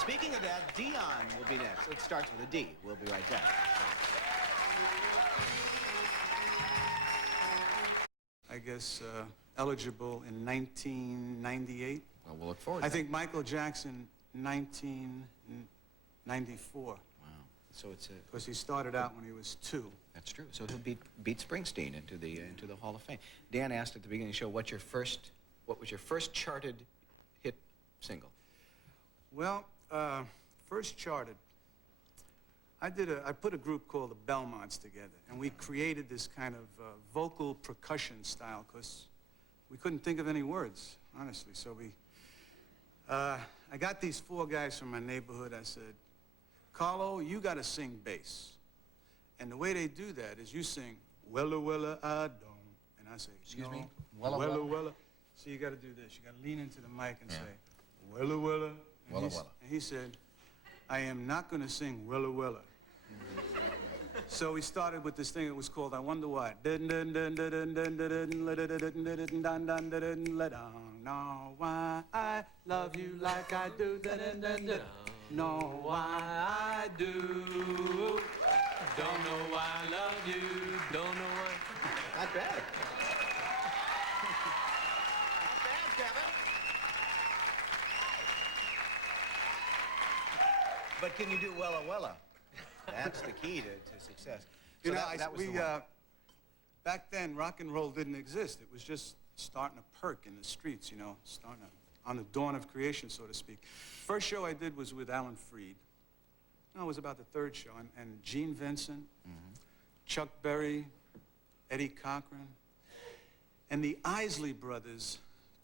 Speaking of that, Dion will be next. It starts with a D. We'll be right back. I guess eligible in 1998. Well, we'll look forward to I think Michael Jackson, 1994. Wow. So it's a... Because he started out when he was 2. That's true. So he'll beat Springsteen into the Hall of Fame. Dan asked at the beginning of the show, what was your first charted hit single? Well, first charted, I put a group called the Belmonts together, and we created this kind of vocal percussion style because we couldn't think of any words, honestly. So I got these 4 guys from my neighborhood. I said, Carlo, you got to sing bass. And the way they do that is you sing, Wella, Wella, I don't. And I say, excuse me? Wella, Wella, Wella. So you got to do this. You got to lean into the mic and say, Wella, Wella. Wella, Wella. And he said, I am not going to sing Wella, Wella. So we started with this thing that was called I Wonder Why. Know why I love you like I do. Know why I do. Don't know why I love you. Don't know why. Not bad. Not bad, Kevin. But can you do Wella Wella? That's the key to success. You So know, that was the one. back then, rock and roll didn't exist. It was just starting to perk in the streets, you know, starting to, on the dawn of creation, so to speak. First show I did was with Alan Freed. No, it was about the 3rd show. And Gene Vincent, Chuck Berry, Eddie Cochran, and the Isley Brothers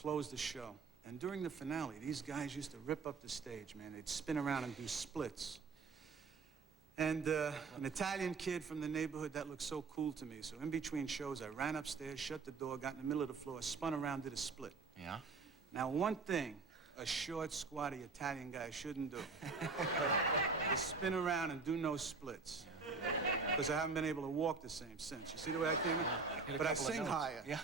closed the show. And during the finale, these guys used to rip up the stage, man. They'd spin around and do splits. And an Italian kid from the neighborhood, that looked so cool to me. So in between shows, I ran upstairs, shut the door, got in the middle of the floor, spun around, did a split. Yeah? Now, one thing a short, squatty Italian guy shouldn't do is spin around and do no splits. Because I haven't been able to walk the same since. You see the way I came in? But I sing higher. Yeah.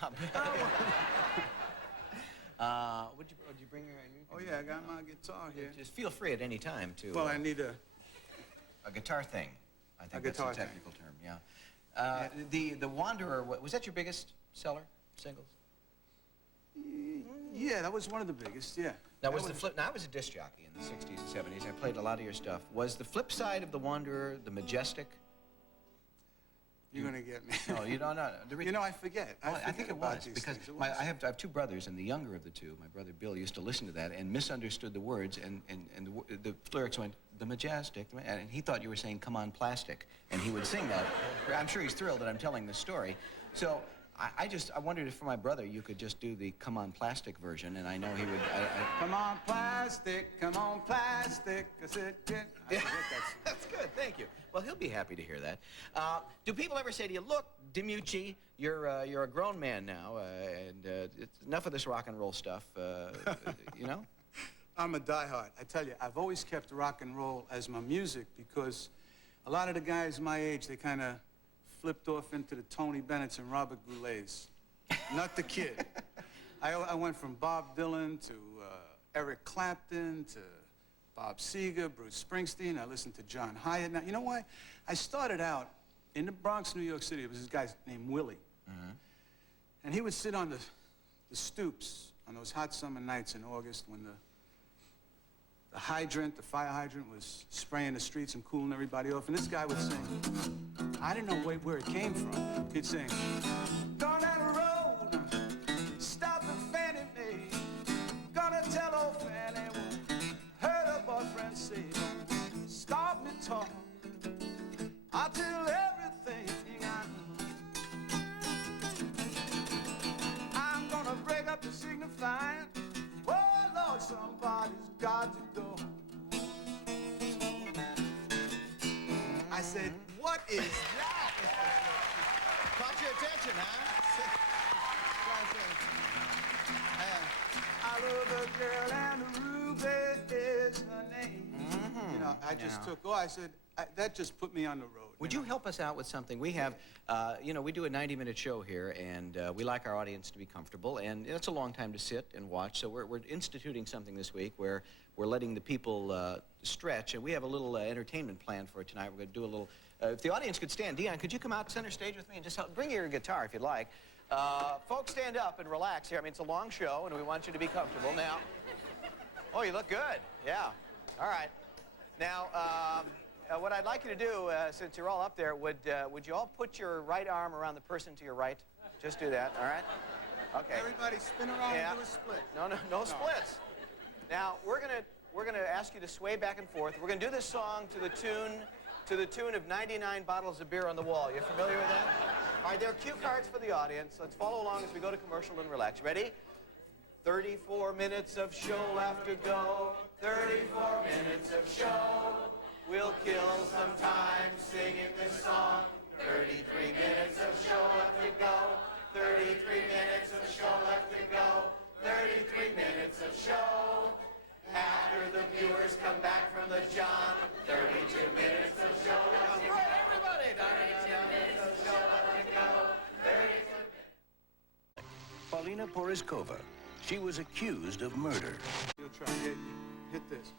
Would you bring your... Oh, yeah, I got my guitar here. Just feel free at any time to... Well, I need a guitar thing. I think that's the guitar technical term, yeah. The Wanderer, was that your biggest seller, singles? Yeah, that was one of the biggest, yeah. Now, was the flip... Now, I was a disc jockey in the 60s and 70s. I played a lot of your stuff. Was the flip side of the Wanderer the Majestic? You're going to get me. No, you don't know. You know, I forget. I think it was, because I have 2 brothers, and the younger of the 2, my brother Bill, used to listen to that and misunderstood the words, and the lyrics went, the Majestic, and he thought you were saying, come on, plastic, and he would sing that. I'm sure he's thrilled that I'm telling this story. So I wondered if for my brother you could just do the come on, plastic version, and I know he would... Come on, plastic, come on, plastic. I said, yeah. That's good, thank you. Well, he'll be happy to hear that. Do people ever say to you, look, Dimucci, you're a grown man now, and it's enough of this rock and roll stuff, you know? I'm a diehard. I tell you, I've always kept rock and roll as my music because a lot of the guys my age, they kind of flipped off into the Tony Bennett's and Robert Goulet's. Not the kid. I went from Bob Dylan to Eric Clapton to Bob Seger, Bruce Springsteen. I listened to John Hyatt. Now, you know why? I started out in the Bronx, New York City. There was this guy named Willie. And he would sit on the stoops on those hot summer nights in August when the fire hydrant was spraying the streets and cooling everybody off. And this guy would sing. I didn't know where it came from. He'd sing, going down the road, stop the Fannie Mae. Gonna tell old Fannie, heard her boyfriend say, stop me talk. I'll tell everything I know. I'm gonna break up the signifying. Oh, Lord, somebody's got to go. I said, what is that? Caught your attention, huh? I love a girl and Ruby is her name. You know, I just No. took, oh, I said, that just put me on the road. Would you help us out with something? We have, you know, we do a 90-minute show here, and we like our audience to be comfortable, and it's a long time to sit and watch, so we're instituting something this week where we're letting the people stretch, and we have a little entertainment plan for tonight. We're going to do a little, if the audience could stand. Dion, could you come out center stage with me and just help, bring your guitar if you'd like. Folks, stand up and relax here. I mean, it's a long show, and we want you to be comfortable. Now, oh, you look good. Yeah. All right. Now, what I'd like you to do, since you're all up there, would you all put your right arm around the person to your right? Just do that, all right? Okay. Everybody spin around and do a split. No splits. Now, we're gonna ask you to sway back and forth. We're gonna do this song to the tune of 99 bottles of beer on the wall. You familiar with that? All right, there are cue cards for the audience. Let's follow along as we go to commercial and relax. Ready? 34 minutes of show left to go. 34 minutes of show. We'll kill some time singing this song. 33 minutes of show left to go. 33 minutes of show left to go. 33 minutes of show. After the viewers come back from the John. 32 minutes of show left to go. Everybody! 32 minutes of show left to go. 32 minutes. Paulina Poriskova. She was accused of murder. You'll try. Hit this.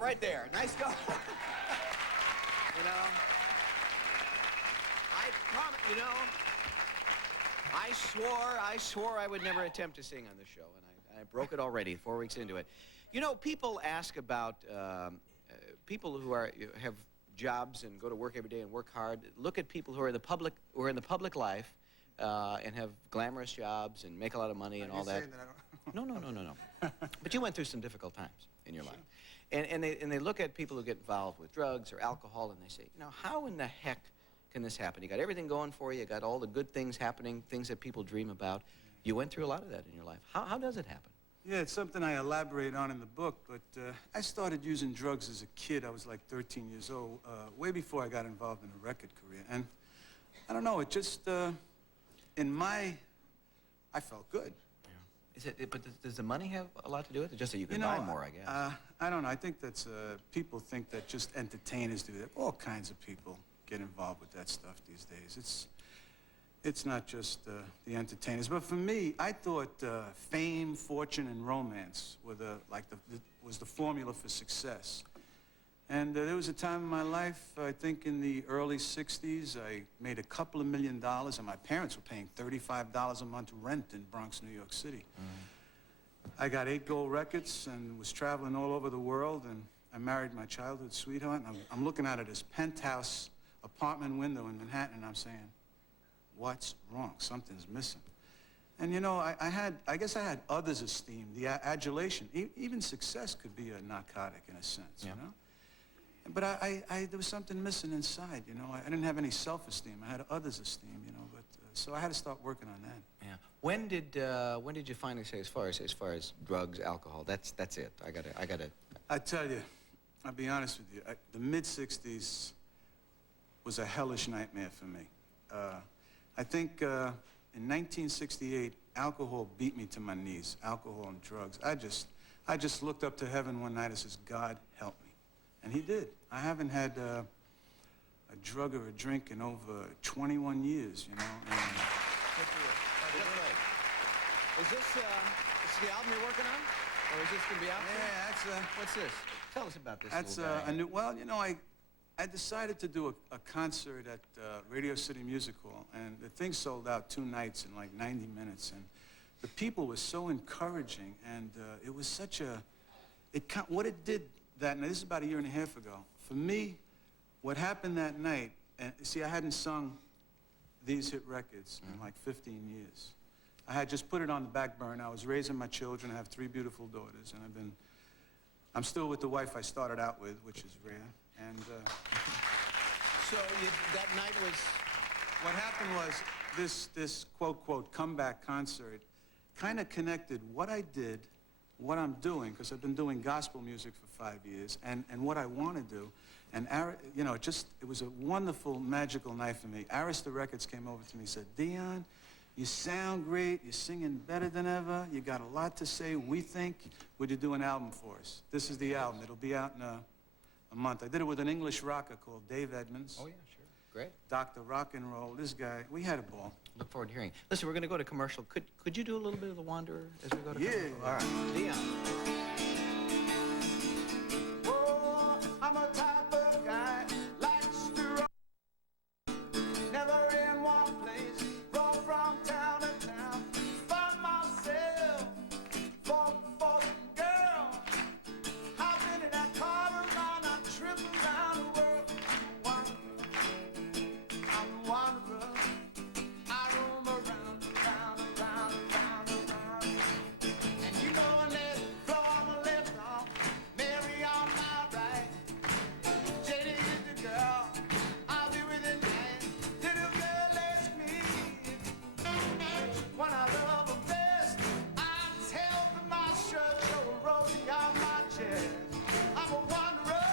Right there. Nice go. You know, I promise, you know, I swore I would never attempt to sing on this show, and I broke it already 4 weeks into it. You know, people ask about people who have jobs and go to work every day and work hard. Look at people who are in the public life and have glamorous jobs and make a lot of money and all that. No. But you went through some difficult times in your life. And they look at people who get involved with drugs or alcohol, and they say, you know, how in the heck can this happen? You got everything going for you. You got all the good things happening, things that people dream about. You went through a lot of that in your life. How does it happen? Yeah, it's something I elaborate on in the book, but I started using drugs as a kid. I was like 13 years old, way before I got involved in a record career. And I don't know, it just, I felt good. But does the money have a lot to do with it? Just so you can buy more, I guess. I don't know. I think that's, people think that just entertainers do that. All kinds of people get involved with that stuff these days. It's not just the entertainers. But for me, I thought fame, fortune, and romance were was the formula for success. And there was a time in my life, I think in the early 60s, I made a couple of $1 million, and my parents were paying $35 a month rent in Bronx, New York City. I got 8 gold records and was traveling all over the world, and I married my childhood sweetheart, and I'm looking out of this penthouse apartment window in Manhattan, and I'm saying, what's wrong? Something's missing. And you know, I guess I had others' esteem, the adulation. Even success could be a narcotic in a sense, you know? But there was something missing inside, you know. I didn't have any self-esteem. I had others' esteem, you know. But so I had to start working on that. Yeah. When did you finally say, as far as drugs, alcohol, that's it? I gotta. I tell you, I'll be honest with you. The mid-60s was a hellish nightmare for me. I think in 1968, alcohol beat me to my knees. Alcohol and drugs. I just looked up to heaven one night and says, God, help me. And he did. I haven't had a drug or a drink in over 21 years, you know. And Good for you. Good play. Is this the album you're working on? Or is this going to be out there? yeah, that's What's this? Tell us about this that's little guy. well, you know, I decided to do a concert at Radio City Music Hall, and the thing sold out 2 nights in like 90 minutes, and the people were so encouraging, and it was such a, what it did that night, this is about 1.5 years ago. For me, what happened that night, and see, I hadn't sung these hit records in like 15 years. I had just put it on the back burner. I was raising my children. I have 3 beautiful daughters, and I'm still with the wife I started out with, which is rare. And So that night was... what happened was this quote, comeback concert kind of connected what I did, what I'm doing, because I've been doing gospel music for 5 years, and what I want to do. And, you know, it was a wonderful, magical night for me. Arista Records came over to me and said, Dion, you sound great, you're singing better than ever, you got a lot to say, we think, would you do an album for us? This is the album. It'll be out in a month. I did it with an English rocker called Dave Edmonds. Oh, yeah, sure. Great. Dr. Rock and Roll, this guy, we had a ball. Look forward to hearing. Listen, we're going to go to commercial. Could you do a little bit of The Wanderer as we go to Yeah. commercial? All right. Dion. Oh, I'm a type of guy, likes to roam, never in one place, roam from town to town, find myself, for girl, I've been in that car around, I trip around the world, I'm a wanderer, I roam around, and you know I let flow on my left arm, Mary on my right. Jada is the girl, I'll be with her night. Little girl asked me when I love her best. I'm helping my shirt, show a rosy on my chest. I'm a wanderer.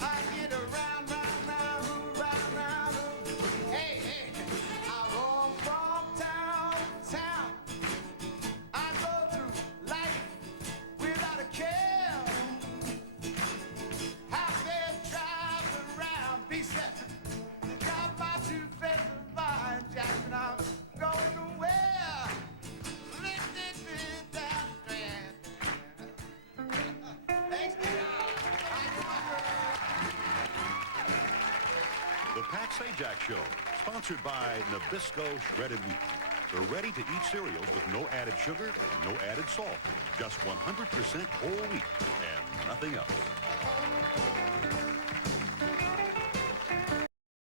I get around, round. Hey, I roam from town to town. I go through life without a care. Half there drive around, be set. Got my 2 feet of mine, Jackson. I'm going nowhere. Lifted down strand. Thanks, Dion. The Pat Sajak Show, sponsored by Nabisco Shredded Wheat. The ready-to-eat cereals with no added sugar and no added salt. Just 100% whole wheat and nothing else.